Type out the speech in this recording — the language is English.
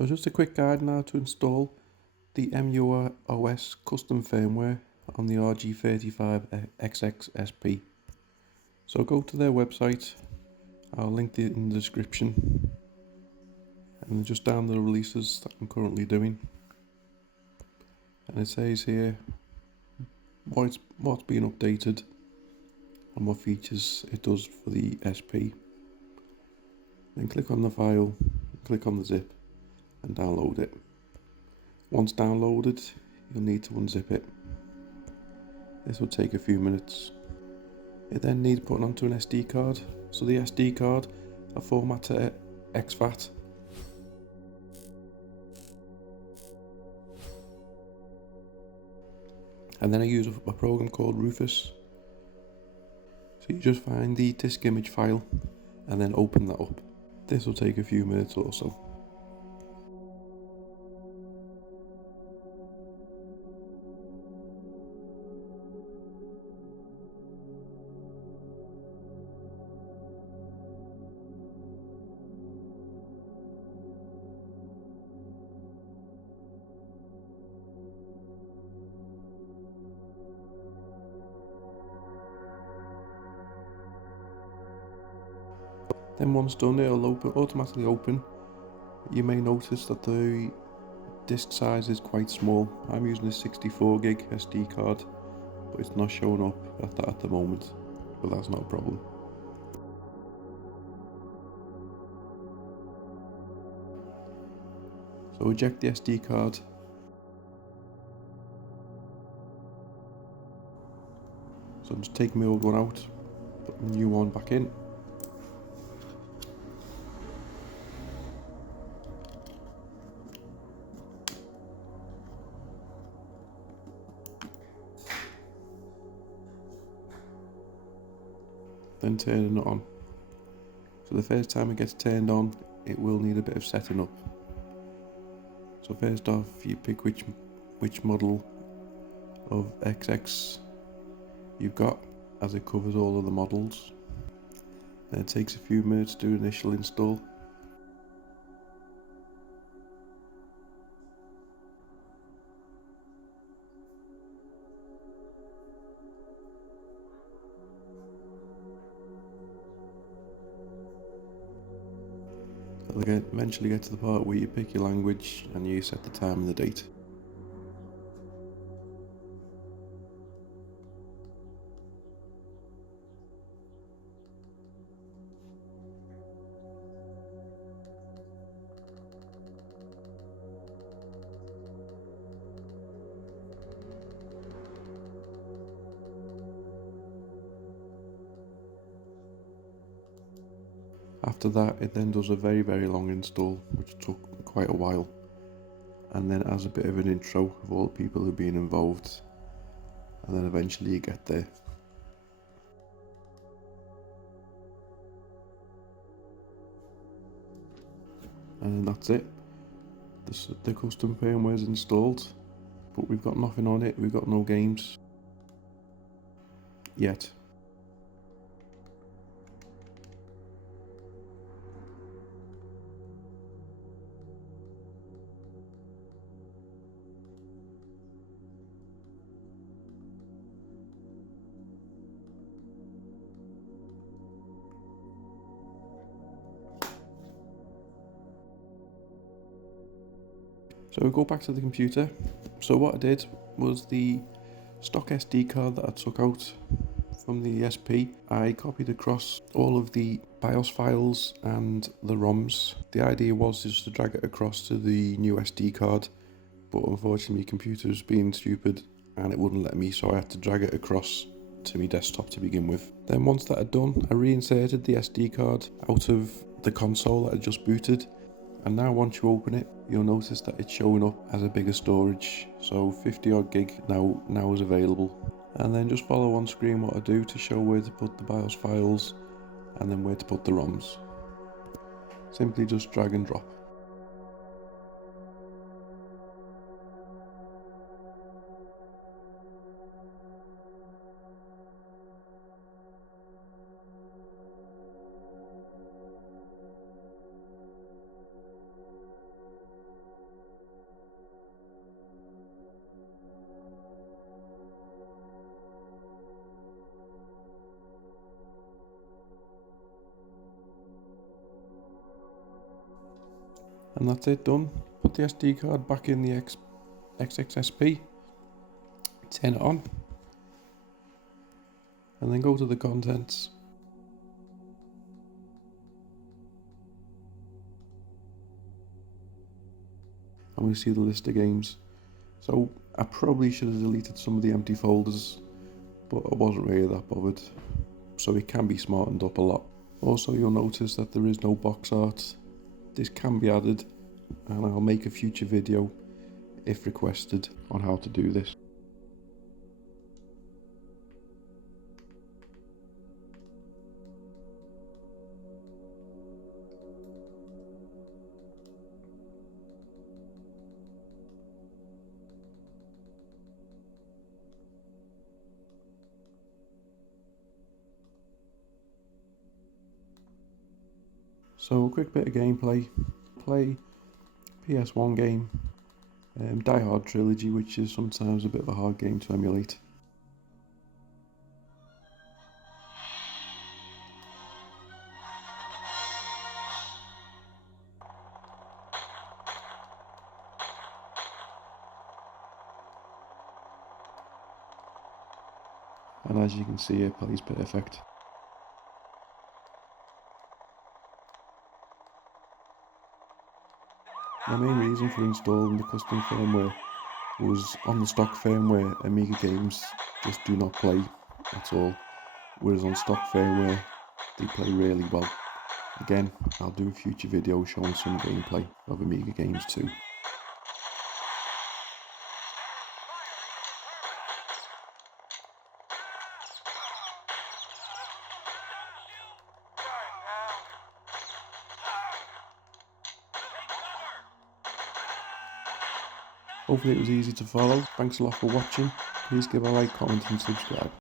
So just a quick guide now to install the MuOS custom firmware on the RG35XX SP. So go to their website, I'll link it in the description, and just down the releases that I'm currently doing. And it says here what's been updated and what features it does for the SP. Then click on the file, click on the zip and download it. Once downloaded, you'll need to unzip it. This will take a few minutes. It then needs putting onto an SD card. So the SD card, I format to exFAT. And then I use a program called Rufus. So you just find the disk image file and then open that up. This will take a few minutes or so. Then once done, it'll automatically open. You may notice that the disk size is quite small. I'm using a 64 gig SD card, but it's not showing up at the moment, but that's not a problem. So eject the SD card. So I'm just taking my old one out, put the new one back in. Then turning it on. So the first time it gets turned on, it will need a bit of setting up. So first off, you pick which model of XX you've got, as it covers all of the models. Then it takes a few minutes to do initial install. It'll eventually get to the part where you pick your language and you set the time and the date. After that, it then does a very long install, which took quite a while, and then has a bit of an intro of all the people who've been involved, and then eventually you get there. And then that's it. The custom firmware is installed, but we've got nothing on it, we've got no games yet. So we go back to the computer. So what I did was the stock SD card that I took out from the SP, I copied across all of the BIOS files and the ROMs. The idea was just to drag it across to the new SD card, but unfortunately my computer was being stupid and it wouldn't let me, so I had to drag it across to my desktop to begin with. Then once that had done, I reinserted the SD card out of the console that I just booted. And now once you open it, you'll notice that it's showing up as a bigger storage. So 50 odd gig now is available. And then just follow on screen what I do to show where to put the BIOS files and then where to put the ROMs. Simply just drag and drop. And that's it, done. Put the SD card back in the XXSP, turn it on, and then go to the contents. And we see the list of games. So I probably should have deleted some of the empty folders, but I wasn't really that bothered, so it can be smartened up a lot. Also, you'll notice that there is no box art. This can be added, and I'll make a future video, if requested, on how to do this. So a quick bit of gameplay. Play PS1 game, Die Hard Trilogy, which is sometimes a bit of a hard game to emulate. And as you can see, it plays perfect. The main reason for installing the custom firmware was on the stock firmware, Amiga games just do not play at all, whereas on stock firmware they play really well. Again, I'll do a future video showing some gameplay of Amiga games too. Hopefully it was easy to follow. Thanks a lot for watching. Please give a like, comment and subscribe.